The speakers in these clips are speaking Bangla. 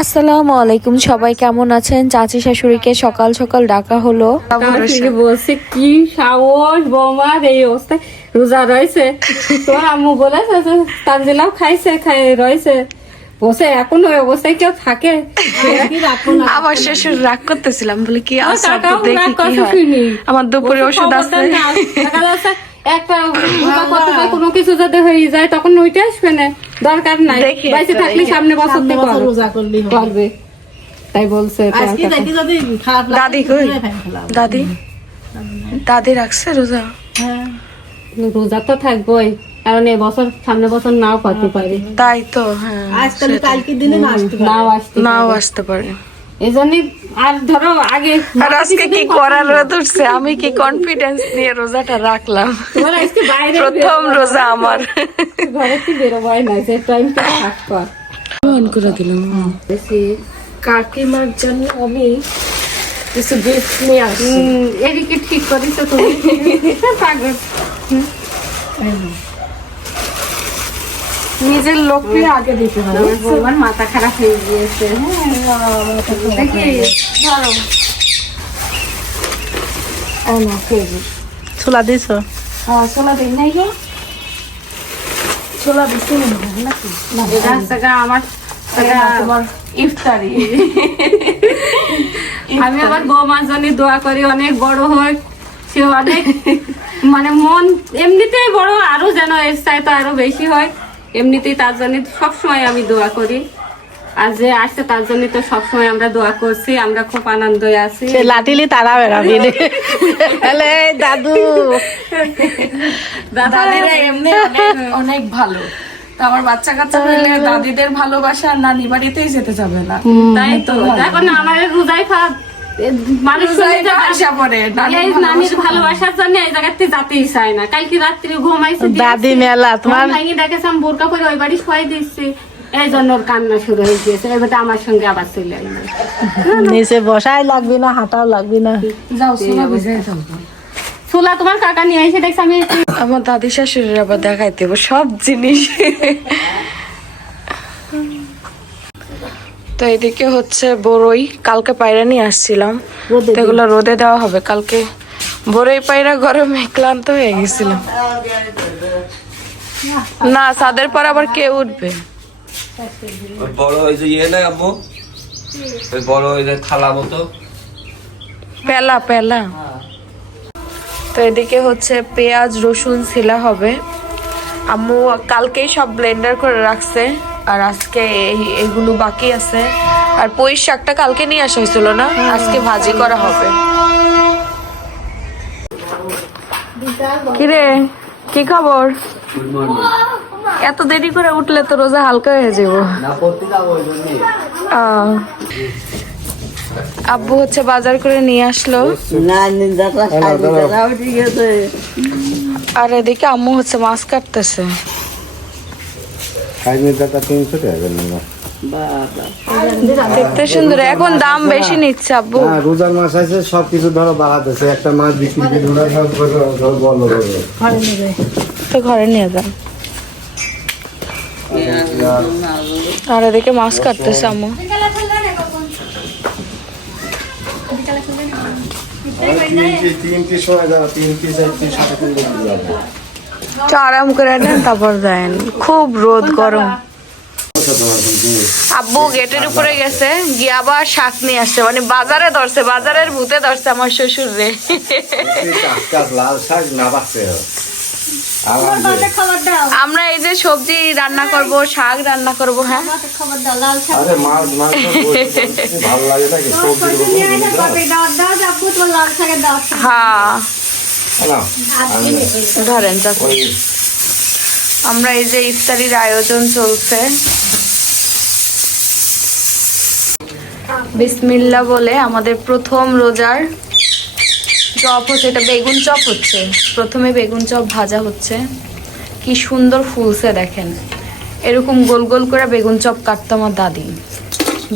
আসসালামু আলাইকুম সবাই কেমন আছেন? চাচি শাশুড়িকে সকাল সকাল ডাকা হলো। বলছে কি সাহস বৌমার এই অবস্থায় রোজা রয়েছে। তোর আম্মু বলেছে তানজিলাও খাইছে খাই রয়েছে। বসে এখন ওই অবস্থায় কেউ থাকে? আমার শ্বশুর রাগ করতেছিলাম বলে কি। আমার দুপুরে ওষুধ আছে। একটা রোজা কোনো কিছু যদি হয়ে যায় তখন ওইটা আসবে না। দরকার নাই। বাইসে থাকলে সামনে বছর থেকে রোজা করলেই হবে। তাই বলছে তো আজকে কাকা। দেখি যদি খারাপ লাগে, দাদি কই? তুলে ফেলে ফেলাম। দাদি? দাদি রাখছে রোজা? হ্যাঁ। রোজা তো থাকবোই কারণ এই বছর সামনে বছর নাও পাতে পারে। তাই তো হ্যাঁ। নাও আসতে নাও আসতে পারে। এই জন্যই আর ধরো আগে আর আজকে কি করার উঠছে? আমি কি কনফিডেন্স নিয়ে রোজাটা রাখলাম? তোমার আজকে বাইরে প্রথম রোজা আমার। ঘরে কি বেরোবাই না যে টাইমটা থাকবা অন করে দিলাম। বেশি কাকিমার জন্য আমি কিছু গিফট নিয়ে আসছি। এদিকে ঠিক করিস তুমি। পাগল। নিজের লোককে আগে দিতে হবে আমার মাথা খারাপ হয়ে গিয়েছে। হ্যাঁ দেখি ধরো ও না। খেয়ে ছোলা দিছো ছোলা দিই। নাই গো। ছোলা দিচ্ছি নাকি? এটা হচ্ছে আমার ইফতারি। আমি আবার বৌমার জন্য দোয়া করি অনেক বড় হয় সে অনেক মানে মন এমনিতেই বড় আরও যেন এর চাইতে আরও বেশি হয়। এমনিতেই তার জন্য সবসময় আমি দোয়া করি। আর যে আসছে তার জন্য তো সবসময় আমরা দোয়া করছি আমরা খুব আনন্দে আছি। সে লাঠিলি তারা বেড়াবি দাদু। দাদিরা এমনি অনেক অনেক ভালো। তো আমার বাচ্চা কাচ্চা হলে দাদিদের ভালোবাসা আর নানি বাড়িতেই যেতে যাবে না। তাই তো? এখন আমার রোজাই খারাপ ভালোবাসার জন্য এই জায়গাতে যেতেই চায় না। কালকে রাত্রি ঘুমাইছি দাদি মেলা তোমার ভাঙি দেখেছে আমি বোরকা করে ওই বাড়ি শুয়াই দিচ্ছি এই জন্য ওর কান্না শুরু হয়ে গিয়েছে। এবার আমার সঙ্গে আবার চলে আসবে। নিচে বসাই লাগবি না হাঁটাও লাগবি না। যাও তোমার কাকা নিয়ে এসে দেখছি আমি আমার দাদি শাশুড়ির আবার দেখাইতে সব জিনিস। তো এদিকে হচ্ছে বড়ই কালকে পায়রা নিয়ে আসছিলাম। রোদে তো এগুলো রোদে দেওয়া হবে কালকে বড়ই পায়রা গরমে ক্লান্ত হয়ে গেছিলাম। না ছাদের পর আবার কে উঠবে? বড় ওই যে ইয়ে না আম্মু? ওই বড় ওই যে থালা মতো? পেলা পেলা। তো এদিকে হচ্ছে পেঁয়াজ রসুন ছিলা হবে। আম্মু কালকেই সব ব্লেন্ডার করে রাখছে। আর আজকে এগুলো বাকি আছে। আর পুঁই শাকটা কালকে নিয়ে আসা হয়েছিল না? আজকে ভাজি করা হবে। কিরে কি খবর? এত দেরি করে উঠলে তো রোজা হালকা হয়ে যাব। আহ। আব্বু হচ্ছে বাজার করে নিয়ে আসলো। আর এদিকে আম্মু হচ্ছে মাছ কাটতেছে। দেখতে সুন্দর এখন দাম বেশি নিচ্ছে আব্বু। হ্যাঁ রোজার মাস আছে সবকিছু ধরো বাড়াতেছে একটা মাছ বিক্রি করে ওরা সব বন্ধ করবে তো ঘরে নিয়ে যান। আর এদিকে মাছ কাটতেছে আম্মু। তিনটি সময় যারা তিনটি চারটি সাড়ে যাবে। আরাম করে নেন তারপর খুব রোদ গরম আব্বু গেটের উপরে গেছে গিয়ে আবার শাক নিয়ে আসছে মানে বাজারে ধরছে বাজারের ভূতে ধরছে আমার শ্বশুর রে আমরা এই যে সবজি রান্না করব শাক রান্না করব হ্যাঁ হ্যাঁ ধরেন আমরা এই যে ইফতারির আয়োজন চলছে। বিসমিল্লা বলে আমাদের প্রথম রোজার চপ হচ্ছে এটা বেগুন চপ হচ্ছে। প্রথমে বেগুন চপ ভাজা হচ্ছে। কি সুন্দর ফুলছে দেখেন। এরকম গোল গোল করে বেগুন চপ কাটতো আমার দাদি।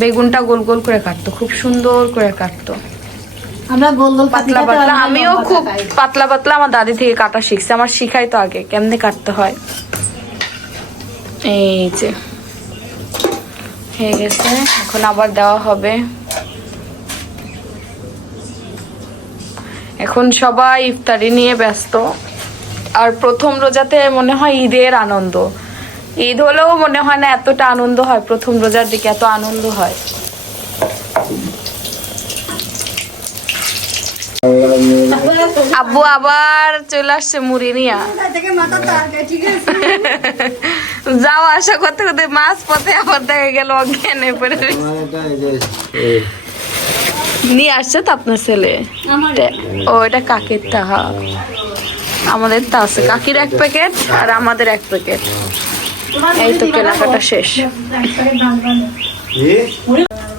বেগুনটা গোল গোল করে কাটতো খুব সুন্দর করে কাটতো। আমরা গোল গোল পাতলা পাতলা। আমিও খুব পাতলা পাতলা আমার দাদি থেকে কাটা শিখছি। আমার শিখাই তো আগে কেমনে কাটতে হয়। এই যে হয়ে গেছে। এখন আবার দেওয়া হবে। এখন সবাই ইফতারি নিয়ে ব্যস্ত। আর প্রথম রোজাতে মনে হয় ঈদের আনন্দ। ঈদ হলেও মনে হয় না এতটা আনন্দ হয় প্রথম রোজার দিকে এত আনন্দ হয়। আব্বু আবার চলে আসছে মুড়ি নিয়া। যাও আসা করতে করতে মাছ পথে আবার দেখা গেল অজ্ঞানে পড়ে এই নিয়ে আসছে তো আপনার ছেলে? ও এটা কাকের তাহা। আমাদের তা আছে কাকির এক প্যাকেট আর আমাদের এক প্যাকেট। এই তো কেনাকাটা শেষ?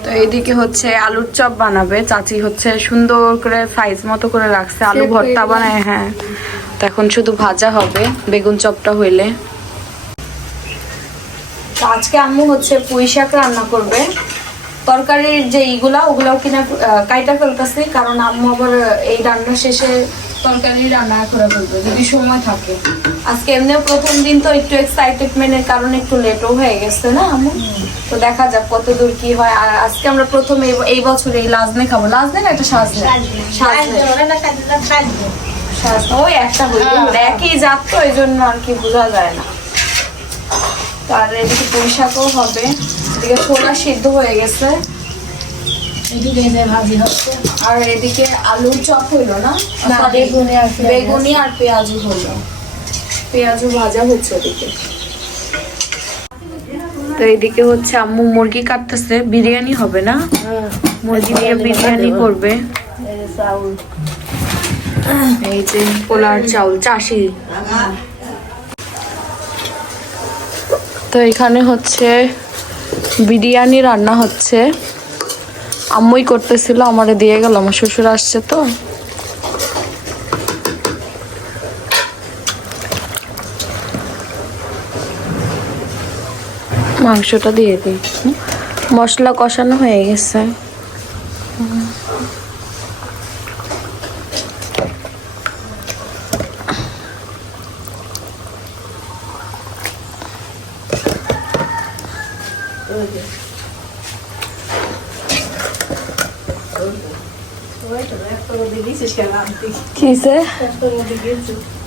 তো এইদিকে হচ্ছে আলুর চপ বানাবে। চাচি হচ্ছে সুন্দর করে সাইজ মতো করে রাখছে আলু ভর্তা বানায় হ্যাঁ। তো এখন শুধু ভাজা হবে বেগুন চপটা হইলে। আজকে আম্মু হচ্ছে পুঁই শাক রান্না করবে। তরকারির যে ইগুলা ওগুলাও কিনা কাইটা ফেলতেছি কারণ আম্মু আবার এই রান্না শেষে তরকারি রান্না করে যদি সময় থাকে। আজকে এমনিও প্রথম দিন তো একটু এক্সাইটেডমেন্টের কারণে একটু লেটও হয়ে গেছে না তো দেখা যাক কত দূর কি হয়। আর আজকে আমরা প্রথম এই- বছর এই লাজনে খাব। লাজনে না একটা সাজনে? সাজনে। ওই একটা হইলে একই জাত তো এই জন্য আর কি বোঝা যায় না। তার এদিকে পুঁই শাকও হবে। এদিকে ছোলা সিদ্ধ হয়ে গেছে। আর এদিকে আলুর চপ হইল না? Sorry, বেগুনি আর পেঁয়াজু। হলো। পেঁয়াজু ভাজা হচ্ছে ওদিকে তো এদিকে হচ্ছে আম্মু মুরগি কাটতেছে। বিরিয়ানি হবে না? মুরগি দিয়ে বিরিয়ানি করবে। এই যে পোলার চাউল চাষি। তো এখানে হচ্ছে বিরিয়ানি রান্না হচ্ছে। আম্মুই করতেছিল, আমারে দিয়ে গেল, আমার শ্বশুর আসছে তো। মাংসটা দিয়ে দিই। মশলা কষানো হয়ে গেছে।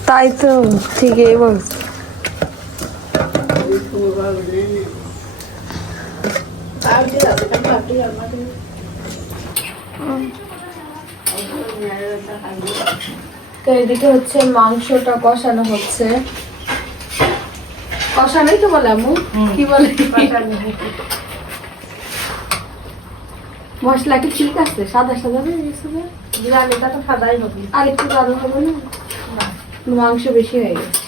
তাই তো ঠিকই এদিকে হচ্ছে মাংসটা কষানো হচ্ছে। কষানোই তো বলে আম্মু। কি বলে? মশলা কি ঠিক আছে? সাদা সাদা হয়ে গেছে না? আর একটু গাঢ় হবে না? মাংস বেশি হয়ে গেছে।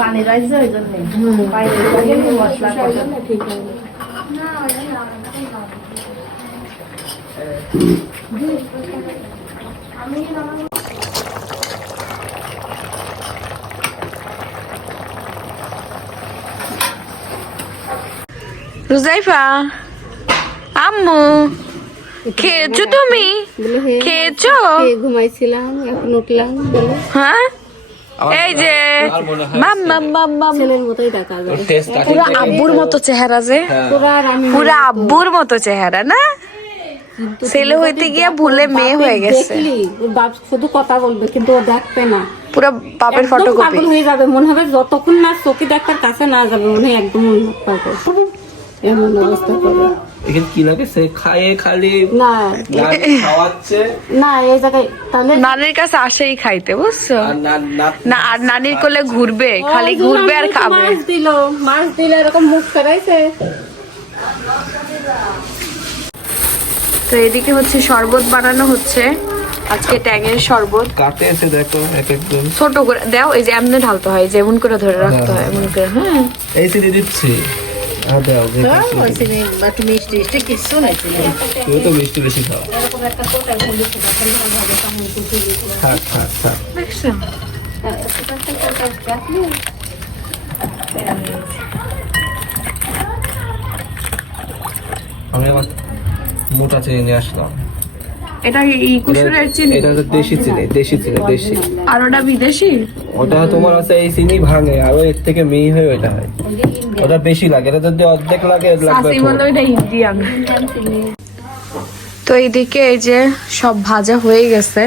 পানি রাখছে ওই জন্য মশলা ঠিক হবে রুজাইফা আম্মু খেয়েছো তুমি? খেয়েছো? ঘুমাইছিলাম এখন উঠলাম হ্যাঁ? এই যে পুরো আব্বুর মতো চেহারা যে। পুরা আমি পুরো আব্বুর মতো চেহারা না? ছেলে হইতে গিয়ে ভুলে মেয়ে হয়ে গেছে। বাপ শুধু কথা বলবে কিন্তু ও দেখবে না। পুরো বাপের ফটোকপি পাগল হয়ে যাবে। মনে হবে যতক্ষণ না চোখে ডাক্তার কাছে না যাবে মনে হয় একদম উন্নত পাগল। এমন অবস্থা করে। এখানে কি লাগে? সে খায়ে খালি না। খাওয়াচ্ছে। না এই জায়গায় তাহলে নানির কাছে আসেই খাইতে বুঝছ? না- না- না আর নানির কোলে ঘুরবে খালি ঘুরবে আর খাবে। মাছ দিল মাছ দিলে এরকম মুখ ফেরাইছে। তো এদিকে হচ্ছে শরবত বানানো হচ্ছে। আজকে ট্যাঙের শরবত। কাটে এসে দেখো এক একজন। ছোট করে দাও এই যে এমনি ঢালতে হয় যেমন করে ধরে রাখতে হয়। এমন করে হ্যাঁ। এই দিচ্ছি। থাক দেখছ? আমি আমার মোটা চেয়ে নিয়ে আসলাম। এটা এই কুসুরের চিনি? এটা হচ্ছে দেশি চিনি দেশি চিনি দেশি। আর ওটা বিদেশি? ওটা তোমার আছে এই চিনি ভাঙে আর এর থেকে মিহি হয়ে ওটা হয়। ওটা বেশি লাগে এটা যদি অর্ধেক লাগে লাগবে। ওইটা ইন্ডিয়ান। তো এইদিকে এই যে সব ভাজা হয়ে গেছে।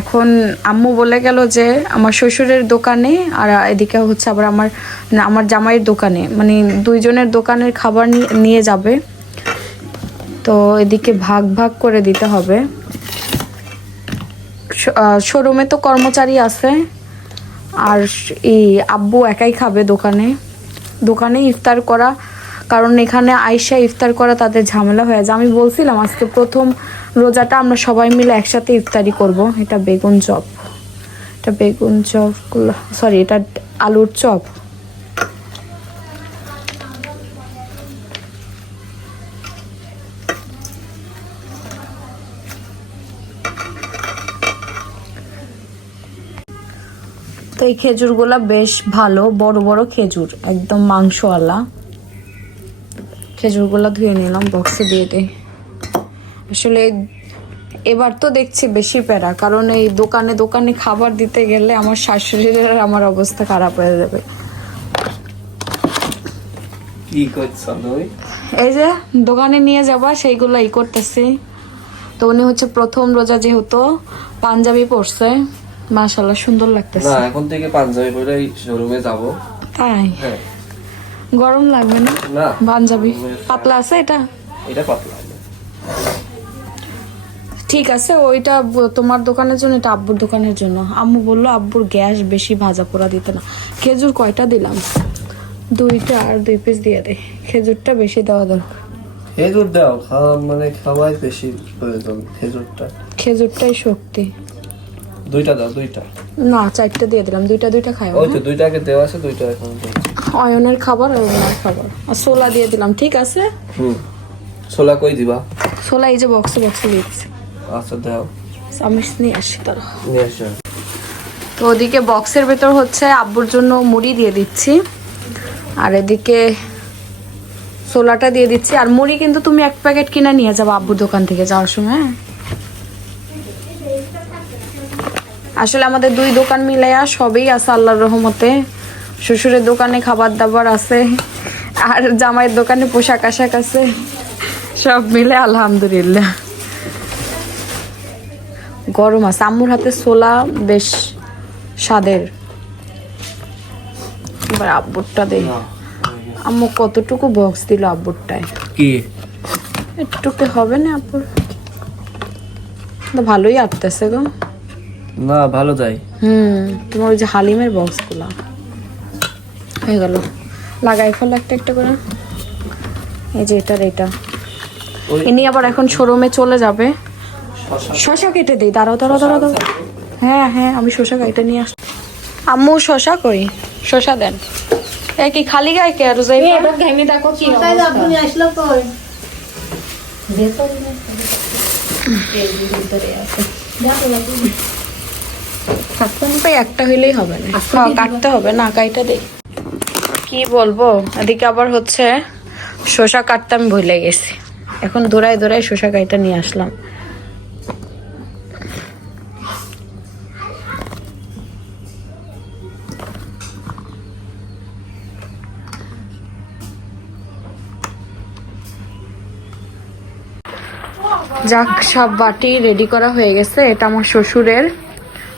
এখন আম্মু বলে গেল যে আমার শ্বশুরের দোকানে আর এদিকে হচ্ছে আবার আমার আমার জামাইয়ের দোকানে। মানে দুইজনের দোকানের খাবার নিয়ে যাবে। তো এদিকে ভাগ ভাগ করে দিতে হবে। শোরুমে তো কর্মচারী আছে। আর এই আব্বু একাই খাবে দোকানে। দোকানে ইফতার করা, কারণ এখানে আয়সা ইফতার করা তাদের ঝামেলা হয়ে যায়। আমি বলছিলাম, আজকে প্রথম রোজাটা আমরা সবাই মিলে একসাথে ইফতারি করব। এটা বেগুন চপ। এটা বেগুন চপ সরি এটা আলুর চপ। এই খেজুরগুলা বেশ ভালো বড় বড় খেজুর একদম মাংসওয়ালা। খেজুরগুলা ধুয়ে নিলাম বক্সে দিয়ে দিই আসলে এবার তো দেখছি বেশি প্যারা কারণ এই দোকানে দোকানে খাবার দিতে গেলে আমার শাশুড়ির আর আমার অবস্থা খারাপ হয়ে যাবে। এই যে দোকানে নিয়ে যাবা সেইগুলো ই করতেছি। তো উনি হচ্ছে প্রথম রোজা যেহেতু পাঞ্জাবি পরছে। মাশাল্লাহ সুন্দর লাগতেছে। না এখন থেকে পাঞ্জাবি পরে শোরুমে যাব। তাই? হ্যাঁ। গরম লাগবে না? না। পাঞ্জাবি? পাতলা আছে এটা? এটা পাতলা। ঠিক আছে ওইটা তোমার দোকানের জন্য এটা আব্বুর দোকানের জন্য। আম্মু বলল আব্বুর গ্যাস বেশি ভাজা পোড়া দিতে না। খেজুর কয়টা দিলাম? দুইটা আর দুই পিস দিয়ে দে। খেজুরটা বেশি দেওয়া দরকার। খেজুর দাও খাওয়া মানে খাওয়াই বেশি প্রয়োজন খেজুরটা। খেজুরটাই শক্তি। দুইটা দাও দুইটা। না চারটা দিয়ে দিলাম। দুইটা দুইটা খাই ওই তো দুইটাকে দেওয়া আছে দুইটা এখন। অয়নের খাবার আর ওনার খাবার। আর সোলা দিয়ে দিলাম ঠিক আছে? হুম। সোলা কই দিবা? সোলা এই যে বক্সে বক্সে দিচ্ছি আচ্ছা দাও। আমি নিয়ে আসি তারা নিয়ে আসো। তো ওদিকে বক্সের ভেতর হচ্ছে আব্বুর জন্য মুড়ি দিয়ে দিচ্ছি। আর এদিকে সোলাটা দিয়ে দিচ্ছি। আর মুড়ি কিন্তু তুমি এক প্যাকেট কিনে নিয়ে যাব আব্বুর দোকান থেকে যাওয়ার সময় হ্যাঁ? আসলে আমাদের দুই দোকান মিলাইয়া সবই আছে আল্লাহর রহমতে। শ্বশুরের দোকানে খাবার দাবার আছে আর জামাইয়ের দোকানে পোশাক আশাক আছে। সব মিলে আলহামদুলিল্লাহ। গরম আছে। আম্মুর হাতে ছোলা বেশ স্বাদের। এবার আব্বুরটা দেই। আম্মু কতটুকু বক্স দিল আব্বুরটায়? কি? একটুকে হবে না আব্বুর? তো ভালোই আটতেছে গো। না ভালো যাই। হুম তোমার ওই যে হালিমের বক্সগুলো হয়ে গেল। লাগাই ফেল একটা একটা করে। এই যে এটার এটা। ওই- ইনি আবার এখন শোরুমে চলে যাবে। শশা কেটে দিই দাঁড়াও দাঁড়াও দাঁড়াও দাঁড়াও। হ্যাঁ হ্যাঁ আমি শশা কেটে নিয়ে আস আম্মু শশা কই শশা দেন। এ কি খালি গায়ে কে আর যাই ভাই একটা হইলেই হবে না। কাটতে হবে না কাইটা দেই কি বলব? এদিকে আবার হচ্ছে শসা কাটতে আমি ভুলে গেছি। এখন দৌড়ায় দৌড়ায় শসা কাইটা নিয়ে আসলাম। যাক সব বাটি রেডি করা হয়ে গেছে। এটা আমার শ্বশুরের।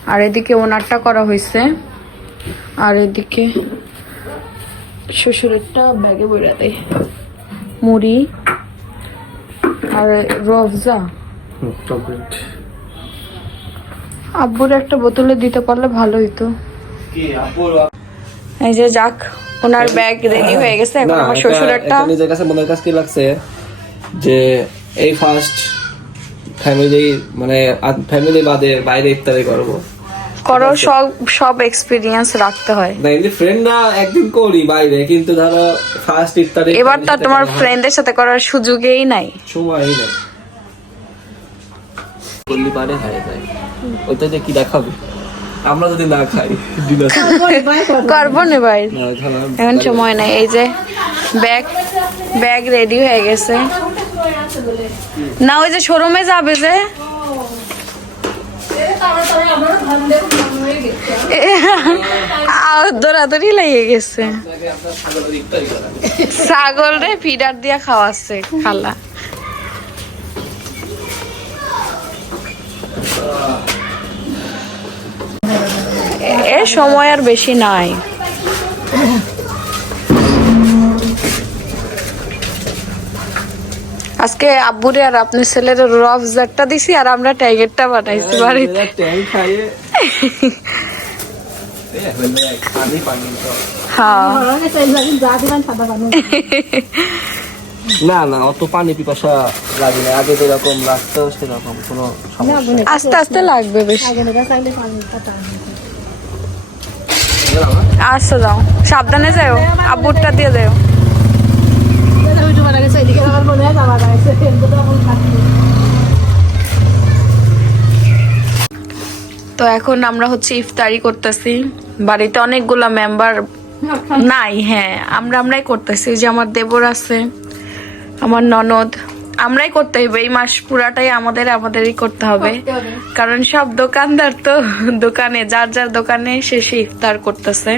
আর এদিকে ওনারটা করা হয়েছে আর এদিকে শ্বশুরেরটা ব্যাগে বইরা দেয়। মুড়ি আর রফজা। আব্বুর একটা বোতলে দিতে পারলে ভালো হইতো। এই যে যাক ওনার ব্যাগ রেডি হয়ে গেছে এখন আমার এটা- শ্বশুরেরটা নিজের কাছে মনের কাছে কি লাগছে? যে এই ফার্স্ট ফ্যামিলি মানে ফ্যামিলি বাদে বাইরে ইফতারি করব। করো সব সব এক্সপিরিয়েন্স রাখতে হয়। না এমনি ফ্রেন্ডরা একদিন করি বাইরে কিন্তু ধরো ফার্স্ট ইফতারি এবার তো তোমার ফ্রেন্ডের সাথে করার সুযোগই নাই। সময়ই নেই। বললি পারে হয়ে যায়। ওইটা যে কি দেখাবে? আমরা যদি না খাই করব না ভাই এখন সময় নাই এই যে ব্যাগ ব্যাগ রেডি হয়ে গেছে। না ওই যে শোরুমে যাবে যে দৌড়াদৌড়ি লেগে গেছে। ছাগল রে ফিডার দিয়া খাওয়াচ্ছে খালা। এ সময় আর বেশি নাই। আজকে আব্বুরে আর আপনার ছেলের রফ জারটা দিছি আর আমরা টাইগারটা বানাইছি বাড়িতে। ট্যাং খাইয়ে। এ, হইল এক পানি পানি তো। হ্যাঁ। না না অত পানি পিপাসা লাগে না। আগে যেরকম লাগতো সেরকম কোনো আস্তে আস্তে লাগবে বেশি। আচ্ছা যাও সাবধানে যাও। আব্বুরটা দিয়ে যাও। তো এখন আমরা হচ্ছে ইফতারি করতেছি। বাড়িতে অনেকগুলা মেম্বার নাই হ্যাঁ আমরা আমরাই করতেছি যে আমার দেবর আছে আমার ননদ। আমরাই করতে হবে এই মাস পুরাটাই আমাদের আমাদেরই করতে হবে। কারণ সব দোকানদার তো দোকানে যার যার দোকানে শেষে ইফতার করতেছে।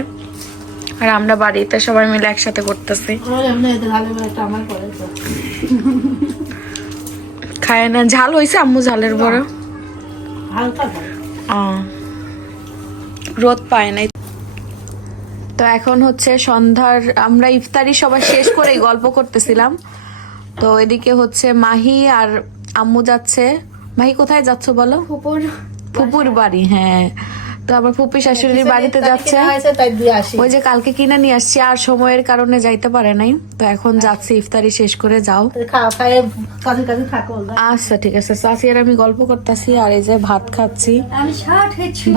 আর আমরা বাড়িতে সবাই মিলে একসাথে করতেছি। খায় না ঝাল হয়েছে আম্মু ঝালের বড়। রোদ পায় নাই। তো এখন হচ্ছে সন্ধ্যার আমরা ইফতারি সবাই শেষ করে গল্প করতেছিলাম। তো এদিকে হচ্ছে মাহি আর আম্মু যাচ্ছে। মাহি কোথায় যাচ্ছ বলো? ফুপুর ফুপুর বাড়ি হ্যাঁ। তো আমার ফুপি শাশুড়ির বাড়িতে যাচ্ছে। ওই যে কালকে কিনে নিয়ে আসছি আর সময়ের কারণে যাইতে পারে নাই। তো এখন যাচ্ছি ইফতারি শেষ করে যাও। আচ্ছা ঠিক আছে। চাচি আর আমি গল্প করতেছি আর এই যে ভাত খাচ্ছি।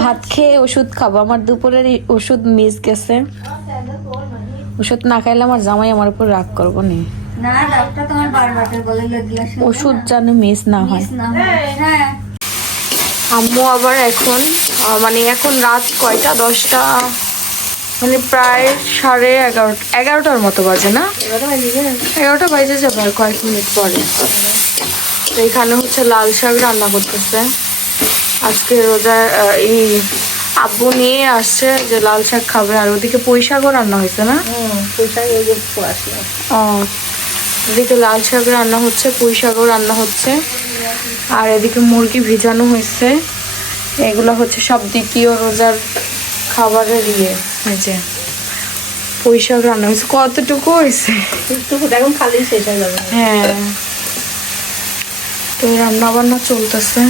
ভাত খেয়ে ওষুধ খাব। আমার দুপুরের ওষুধ মিস গেছে। ওষুধ না খাইলে আমার জামাই আমার উপর রাগ করব নি। ওষুধ যেন মিস না হয়। না হ্যাঁ। আম্মু আবার এখন মানে এখন রাত কয়টা? দশটা মানে প্রায় সাড়ে এগারোটা এগারোটার মতো বাজে না? এগারোটা বাজে যাবে আর কয়েক মিনিট পরে। তো এখানে হচ্ছে লাল শাক রান্না করতেছে। আজকে রোজা এই আব্বু নিয়ে আসছে যে লাল শাক খাবে আর ওদিকে পুঁই শাকও রান্না হয়েছে না? ও এদিকে লাল শাক রান্না হচ্ছে পুঁই শাকও রান্না হচ্ছে। আর এদিকে মুরগি ভিজানো হয়েছে। এগুলো হচ্ছে সব দ্বিতীয় রোজার খাবারের ইয়ে। পুঁই শাক রান্না হয়েছে। কতটুকু হয়েছে? এখন খালি শেষ হয়ে যাবে। হ্যাঁ। তো রান্না বান্না চলতেছে।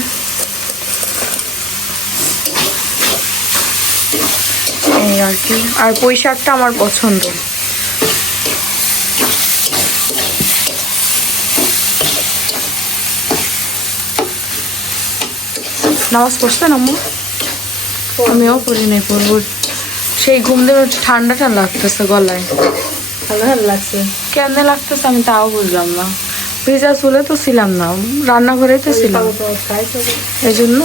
এই আর কি। আর পুঁই শাকটা আমার পছন্দ। নামাজ পড়ছেন আম্মু? আমিও পড়ি নাই পড়ব সেই ঘুম দেবে ঠান্ডাটা লাগতেছে গলায়। ভালো লাগছে। কেন লাগতেছে আমি তাও বুঝলাম না। ভেজা চুলে তো ছিলাম না রান্নাঘরেই তো ছিলাম। এই জন্য